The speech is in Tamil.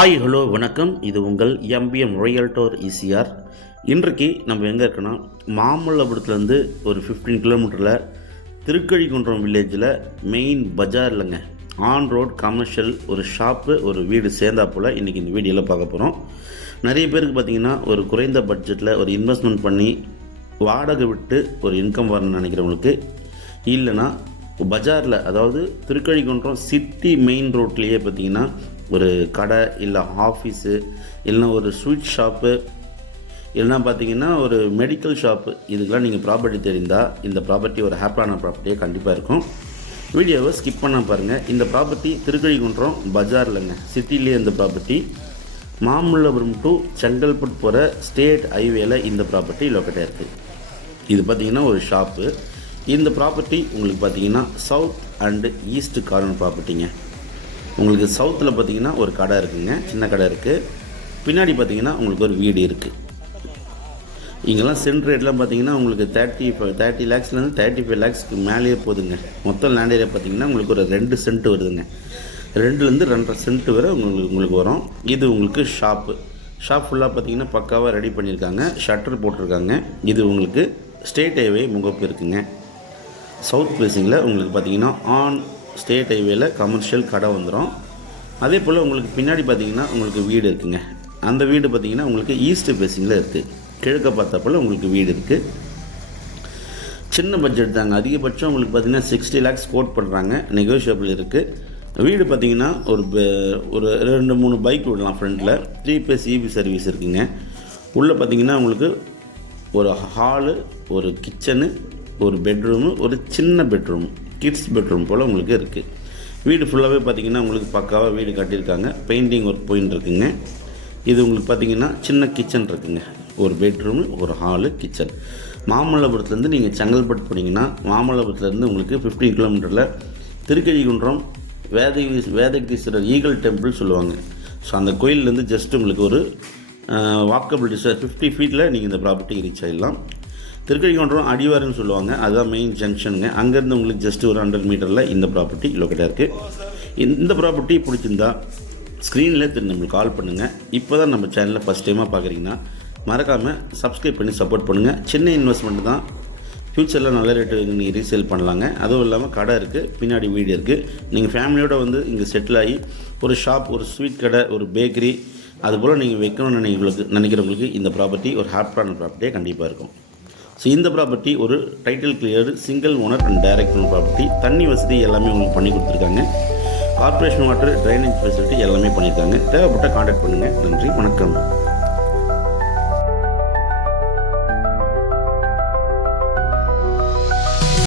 ஹாய் ஹலோ வணக்கம். இது உங்கள் எம்பிஎம் ரியல்டோர் ஈசிஆர். இன்றைக்கு நம்ம எங்கே இருக்கோன்னா, மாமல்லபுரத்துலேருந்து ஒரு 15 கிலோமீட்டரில் திருக்கழிக்குன்றம் வில்லேஜில் மெயின் பஜார்லங்க ஆன் ரோட் கமர்ஷியல் ஒரு ஷாப்பு ஒரு வீடு சேர்ந்தாப்புல இன்றைக்கி இந்த வீடியோவில் பார்க்க போகிறோம். நிறைய பேருக்கு பார்த்திங்கன்னா ஒரு குறைந்த பட்ஜெட்டில் ஒரு இன்வெஸ்ட்மெண்ட் பண்ணி வாடகை விட்டு ஒரு இன்கம் வரணும்னு நினைக்கிறவங்களுக்கு, இல்லைனா பஜாரில் அதாவது திருக்கழிக்குன்றம் சிட்டி மெயின் ரோட்லேயே பார்த்திங்கன்னா ஒரு கடை இல்லை ஆஃபீஸு இல்லைனா ஒரு ஸ்வீட் ஷாப்பு இல்லைனா பார்த்தீங்கன்னா ஒரு மெடிக்கல் ஷாப்பு, இதுக்கெலாம் நீங்கள் ப்ராப்பர்ட்டி தெரிந்தால் இந்த ப்ராப்பர்ட்டி ஒரு ஹாப்பியான ப்ராப்பர்ட்டியாக கண்டிப்பாக இருக்கும். வீடியோவை ஸ்கிப் பண்ண பாருங்கள். இந்த ப்ராப்பர்ட்டி திருக்கழிக்குன்றம் பஜார்லங்க சிட்டிலே இந்த ப்ராப்பர்ட்டி மாமல்லபுரம் டு செங்கல்பட்டு போகிற ஸ்டேட் ஹைவேல இந்த ப்ராப்பர்ட்டி லொக்கேட்டாக இருக்குது. இது பார்த்திங்கன்னா ஒரு ஷாப்பு. இந்த ப்ராப்பர்ட்டி உங்களுக்கு பார்த்திங்கன்னா சவுத் அண்டு ஈஸ்ட் கார்னர் ப்ராப்பர்ட்டிங்க. உங்களுக்கு சவுத்தில் பார்த்திங்கன்னா ஒரு கடை இருக்குதுங்க, சின்ன கடை இருக்குது. பின்னாடி பார்த்திங்கன்னா உங்களுக்கு ஒரு வீடு இருக்குது. இங்கெல்லாம் சென்ட் ரேட்லாம் பார்த்திங்கன்னா உங்களுக்கு 30 லேக்ஸ்லேருந்து 35 லேக்ஸ்க்கு மேலேயே போகுதுங்க. மொத்தம் லேண்ட் ஏரியா பார்த்திங்கன்னா உங்களுக்கு ஒரு 2 சென்ட் வருதுங்க. 2லேருந்து 2.5 சென்ட் வரை உங்களுக்கு வரும். இது உங்களுக்கு ஷாப் ஃபுல்லாக பார்த்திங்கன்னா பக்காவாக ரெடி பண்ணியிருக்காங்க, ஷட்டர் போட்டிருக்காங்க. இது உங்களுக்கு ஸ்டேட் ஹைவே முகப்பு இருக்குங்க. சவுத் ஃபேஸிங்கில் உங்களுக்கு பார்த்திங்கன்னா ஆன் ஸ்டேட் ஹைவேல கமர்ஷியல் கடை வந்துடும். அதே போல் உங்களுக்கு பின்னாடி பார்த்திங்கன்னா உங்களுக்கு வீடு இருக்குங்க. அந்த வீடு பார்த்திங்கன்னா உங்களுக்கு ஈஸ்ட் ஃபேஸிங்கில் இருக்குது, கிழக்க பார்த்தப்போல் உங்களுக்கு வீடு இருக்குது. சின்ன பட்ஜெட் தாங்க, அதிகபட்சம் உங்களுக்கு பார்த்திங்கன்னா 60 லேக்ஸ் கோட் பண்ணுறாங்க, நெகோஷியபிள் இருக்குது. வீடு பார்த்திங்கன்னா ஒரு 2-3 பைக் விடலாம். ஃப்ரண்ட்டில் 3 பேஸ் இபி சர்வீஸ் இருக்குங்க. உள்ளே பார்த்திங்கன்னா உங்களுக்கு ஒரு ஹாலு, ஒரு கிச்சனு, ஒரு பெட்ரூமு, ஒரு சின்ன பெட்ரூம், கிட்ஸ் பெட்ரூம் போல் உங்களுக்கு இருக்குது. வீடு ஃபுல்லாகவே பார்த்திங்கன்னா உங்களுக்கு பக்காவாக வீடு கட்டியிருக்காங்க. பெயிண்டிங் ஒர்க் போயின்னு இருக்குங்க. இது உங்களுக்கு பார்த்திங்கன்னா சின்ன கிச்சன் இருக்குங்க, ஒரு பெட்ரூமு, ஒரு ஹாலு, கிச்சன். மாமல்லபுரத்துலேருந்து நீங்கள் செங்கல்பட்டு போனீங்கன்னா மாமல்லபுரத்துலேருந்து உங்களுக்கு 15 கிலோமீட்டரில் திருக்கழிக்குன்றம் வேதகிரீஸ்வரர் ஈகல் டெம்பிள் சொல்லுவாங்க. ஸோ அந்த கோயிலேருந்து ஜஸ்ட் உங்களுக்கு ஒரு வாக்கபிள் டிஸ்டன்ஸ் 50 ஃபீட்டில் நீங்கள் இந்த ப்ராப்பர்ட்டிக்கு ரீச் ஆகிடலாம். திருக்கழிக்குன்றம் அடிவாரம்னு சொல்லுவாங்க, அதுதான் மெயின் ஜங்ஷனுங்க. அங்கேருந்து உங்களுக்கு ஜஸ்ட் ஒரு 100 மீட்டரில் இந்த ப்ராப்பர்ட்டி லொக்கேட்டாக இருக்குது. இந்த ப்ராப்பர்ட்டி பிடிச்சிருந்தா ஸ்க்ரீனில் நம்மளுக்கு கால் பண்ணுங்கள். இப்போ தான் நம்ம சேனலில் ஃபஸ்ட் டைமாக பார்க்குறீங்கன்னா மறக்காமல் சப்ஸ்கிரைப் பண்ணி சப்போர்ட் பண்ணுங்கள். சின்ன இன்வெஸ்ட்மெண்ட் தான், ஃப்யூச்சரில் நல்ல ரேட்டு நீங்கள் ரீசேல் பண்ணலாங்க. அதுவும் இல்லாமல் கடை இருக்குது, பின்னாடி வீடு இருக்குது. நீங்கள் ஃபேமிலியோடு வந்து இங்கே செட்டில் ஆகி ஒரு ஷாப், ஒரு ஸ்வீட் கடை, ஒரு பேக்கரி அதுபோல் நீங்கள் வைக்கணும்னு நினைக்கிறவங்களுக்கு இந்த ப்ராப்பர்ட்டி ஒரு ஹாப்பியான ப்ராப்பர்ட்டியாக கண்டிப்பாக இருக்கும். ஸோ இந்த ப்ராப்பர்ட்டி ஒரு title clear, single owner and direct owner property. தண்ணி வசதி எல்லாமே உங்களுக்கு பண்ணி கொடுத்துருக்காங்க. கார்பரேஷன் வாட்டர், ட்ரைனேஜ் ஃபெசிலிட்டி எல்லாமே பண்ணியிருக்காங்க. தேவைப்பட்ட கான்டாக்ட் பண்ணுங்கள். நன்றி, வணக்கம்.